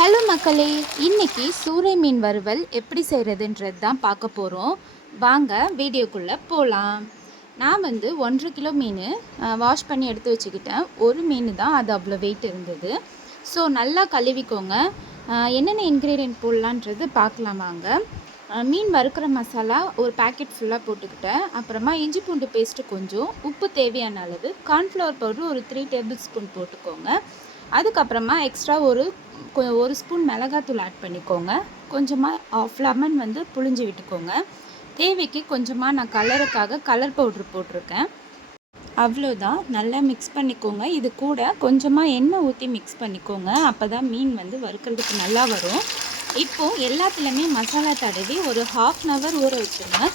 Hello மக்களே இன்னைக்கு சூறை மீன் வறுவல் எப்படி செய்கிறதுன்றது தான் பார்க்க போகிறோம் வாங்க வீடியோக்குள்ளே போகலாம் நான் வந்து ஒன்றரை கிலோ மீன் வாஷ் பண்ணி எடுத்து வச்சுக்கிட்டேன். ஒரு மீன் தான் அது அவ்வளோ வெயிட் இருந்தது. ஸோ நல்லா கழுவிக்கோங்க. என்னென்ன இன்க்ரீடியன்ட் போடலான்றது பார்க்கலாம் வாங்க. மீன் வறுக்கிற மசாலா ஒரு பேக்கெட் ஃபுல்லாக போட்டுக்கிட்டேன். அப்புறமா இஞ்சி பூண்டு பேஸ்ட்டு கொஞ்சம் உப்பு தேவையான அளவு கார்ன்ஃப்ளவர் பவுடர் ஒரு த்ரீ டேபிள் ஸ்பூன் போட்டுக்கோங்க. அதுக்கப்புறமா எக்ஸ்ட்ரா ஒரு ஒரு ஸ்பூன் மிளகாத்தூள் ஆட் பண்ணிக்கோங்க. கொஞ்சமாக ஆஃப் லெமன் வந்து புழிஞ்சு விட்டுக்கோங்க. தேவைக்கு கொஞ்சமாக நான் கலருக்காக கலர் பவுட்ரு போட்டிருக்கேன். அவ்வளோதான் நல்லா மிக்ஸ் பண்ணிக்கோங்க. இது கூட கொஞ்சமாக எண்ணெய் ஊற்றி மிக்ஸ் பண்ணிக்கோங்க. அப்போ தான் மீன் வந்து வறுக்கிறதுக்கு நல்லா வரும். இப்போ எல்லாத்துலேயுமே மசாலா தடவி ஒரு ஹாஃப் அன் ஹவர் ஊற வச்சுருங்க.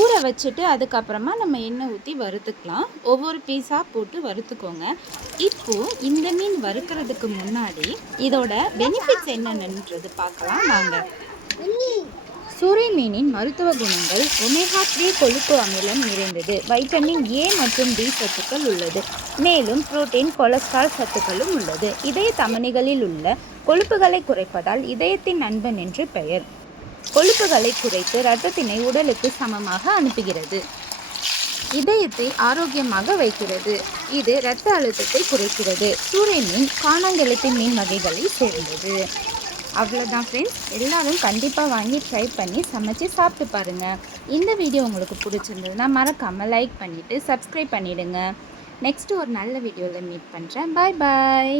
ஊற வச்சுட்டு அதுக்கப்புறமா நம்ம எண்ணெய் ஊற்றி வறுத்துக்கலாம். ஒவ்வொரு பீஸாக போட்டு வறுத்துக்கோங்க. இப்போது இந்த மீன் வறுக்கிறதுக்கு முன்னாடி இதோட பெனிஃபிட்ஸ் என்னென்னன்றது பார்க்கலாம் வாங்க. சூறை மீனின் மருத்துவ குணங்கள் ஒமேகா த்ரீ கொழுப்பு அமிலம் நிறைந்தது. வைட்டமின் ஏ மற்றும் டி சத்துக்கள் உள்ளது. மேலும் புரோட்டீன் கொலஸ்ட்ரால் சத்துக்களும் உள்ளது. இதய தமனிகளில் உள்ள கொழுப்புகளை குறைப்பதால் இதயத்தின் நண்பன் என்று பெயர். கொழுப்புகளை குறைத்து இரத்தத்தினை உடலுக்கு சமமாக அனுப்புகிறது. இதயத்தை ஆரோக்கியமாக வைக்கிறது. இது இரத்த அழுத்தத்தை குறைக்கிறது. சூறை மீன் காணாங்கெழுத்து மீன் வகைகளை சேர்ந்தது. அவ்வளோதான் ஃப்ரெண்ட்ஸ் எல்லாரும் கண்டிப்பாக வாங்கி ட்ரை பண்ணி சமைச்சு சாப்பிட்டு பாருங்கள் இந்த வீடியோ உங்களுக்கு பிடிச்சிருந்ததுன்னா மறக்காமல் லைக் பண்ணிவிட்டு சப்ஸ்கிரைப் பண்ணிவிடுங்க நெக்ஸ்ட் ஒரு நல்ல வீடியோவில் மீட் பண்ணுறேன் பாய் பாய்